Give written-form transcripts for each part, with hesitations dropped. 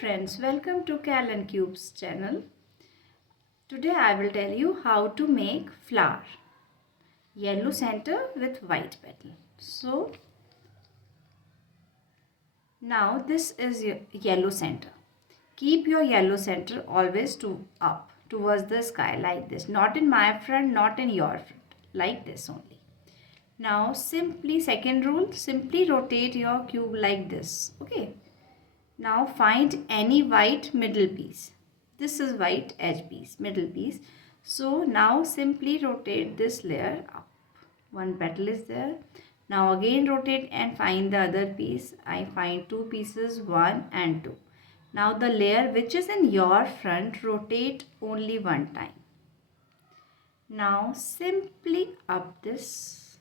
friends, welcome to Cal and Cubes channel. Today I will tell you how to make flower. Yellow center with white petal. So now this is your yellow center. Keep your yellow center always up towards the sky like this. Not in my front, not in your front. Like this only. Now second rule, simply rotate your cube like this. Okay. Now find any white middle piece. This is white edge piece, middle piece. So now simply rotate this layer up. One petal is there. Now again rotate and find the other piece. I find two pieces, 1 and 2. Now the layer which is in your front, rotate only one time. Now simply up this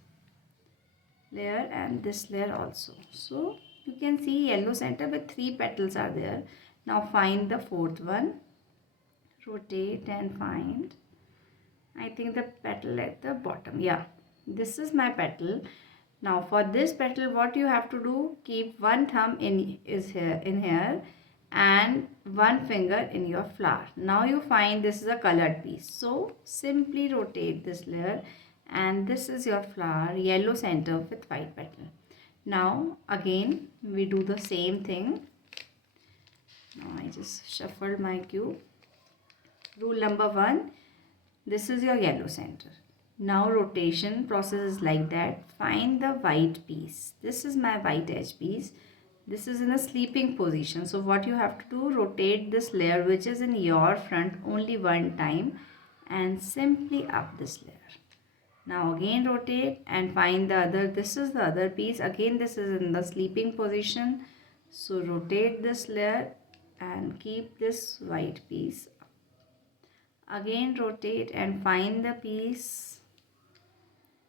layer and this layer also. So you can see yellow center with 3 petals are there. Now find the fourth one. Rotate and find. I think the petal at the bottom. Yeah, this is my petal. Now for this petal, what you have to do? Keep one thumb in here and one finger in your flower. Now you find this is a colored piece. So simply rotate this layer and this is your flower, yellow center with white petal. Now again we do the same thing. Now I just shuffled my cube. Rule number 1, this is your yellow center. Now rotation process is like that. Find the white piece. This is my white edge piece. This is in a sleeping position. So what you have to do, rotate this layer which is in your front only one time and simply up this layer. Now again rotate and find the other. This is the other piece. Again this is in the sleeping position. So rotate this layer and keep this white piece. Again rotate and find the piece.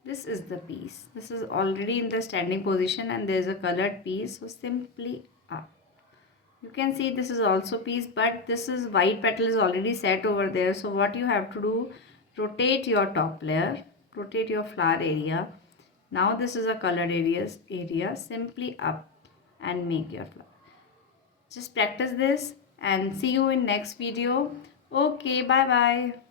This is the piece. This is already in the standing position and there is a colored piece. So simply up. You can see this is also piece, but this is white petal is already set over there. So what you have to do, rotate your top layer. Rotate your flower area. Now this is a colored area. Simply up and make your flower. Just practice this and see you in next video. Okay, bye bye.